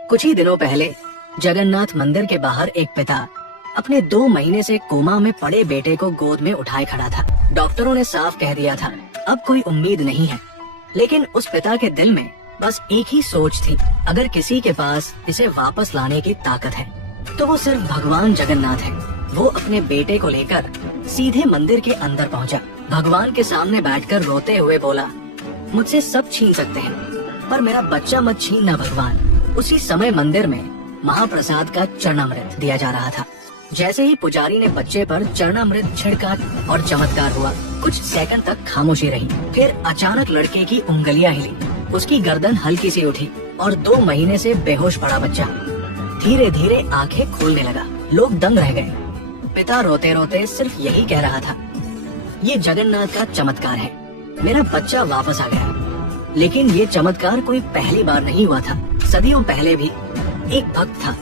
कुछ ही दिनों पहले जगन्नाथ मंदिर के बाहर एक पिता अपने 2 महीने से कोमा में पड़े बेटे को गोद में उठाए खड़ा था। डॉक्टरों ने साफ कह दिया था अब कोई उम्मीद नहीं है, लेकिन उस पिता के दिल में बस एक ही सोच थी, अगर किसी के पास इसे वापस लाने की ताकत है तो वो सिर्फ भगवान जगन्नाथ है। वो अपने बेटे को लेकर सीधे मंदिर के अंदर पहुंचा। भगवान के सामने बैठकर रोते हुए बोला, मुझसे सब छीन सकते हैं पर मेरा बच्चा मत छीनना भगवान। उसी समय मंदिर में महाप्रसाद का चरणामृत दिया जा रहा था। जैसे ही पुजारी ने बच्चे पर चरणामृत छिड़का और चमत्कार हुआ। कुछ सेकंड तक खामोशी रही, फिर अचानक लड़के की उंगलियां हिली, उसकी गर्दन हल्की सी उठी और 2 महीने से बेहोश पड़ा बच्चा धीरे धीरे आंखें खोलने लगा। लोग दंग रह गए। पिता रोते रोते सिर्फ यही कह रहा था, ये जगन्नाथ का चमत्कार है, मेरा बच्चा वापस आ गया। लेकिन ये चमत्कार कोई पहली बार नहीं हुआ था। सदियों पहले भी एक भक्त था,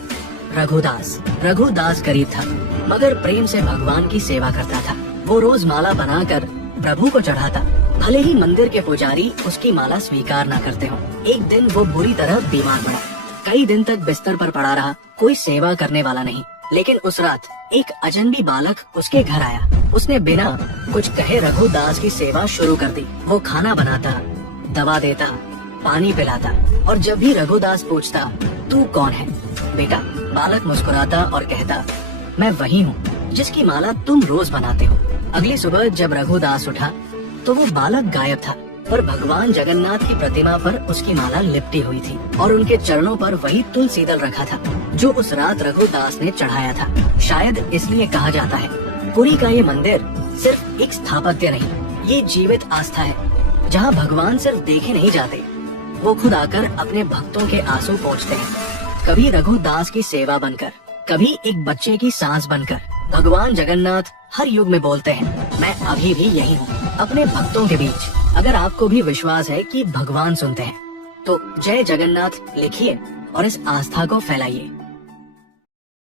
रघुदास। रघुदास गरीब था मगर प्रेम से भगवान की सेवा करता था। वो रोज माला बनाकर प्रभु को चढ़ाता, भले ही मंदिर के पुजारी उसकी माला स्वीकार न करते हो। एक दिन वो बुरी तरह बीमार पड़ा, कई दिन तक बिस्तर पर पड़ा रहा, कोई सेवा करने वाला नहीं। लेकिन उस रात एक अजनबी बालक उसके घर आया। उसने बिना कुछ कहे रघुदास की सेवा शुरू कर दी। वो खाना बनाता, दवा देता, पानी पिलाता और जब भी रघुदास पूछता तू कौन है बेटा, बालक मुस्कुराता और कहता, मैं वही हूँ जिसकी माला तुम रोज बनाते हो। अगली सुबह जब रघुदास उठा तो वो बालक गायब था, पर भगवान जगन्नाथ की प्रतिमा पर उसकी माला लिपटी हुई थी और उनके चरणों पर वही तुलसी दल रखा था जो उस रात रघुदास ने चढ़ाया था। शायद इसलिए कहा जाता है, पुरी का ये मंदिर सिर्फ एक स्थापत्य नहीं, ये जीवित आस्था है जहाँ भगवान सिर्फ देखे नहीं जाते, वो खुद आकर अपने भक्तों के आंसू पोंछते हैं। कभी रघुदास की सेवा बनकर, कभी एक बच्चे की सांस बनकर भगवान जगन्नाथ हर युग में बोलते हैं, मैं अभी भी यही हूँ अपने भक्तों के बीच। अगर आपको भी विश्वास है कि भगवान सुनते हैं तो जय जगन्नाथ लिखिए और इस आस्था को फैलाइए।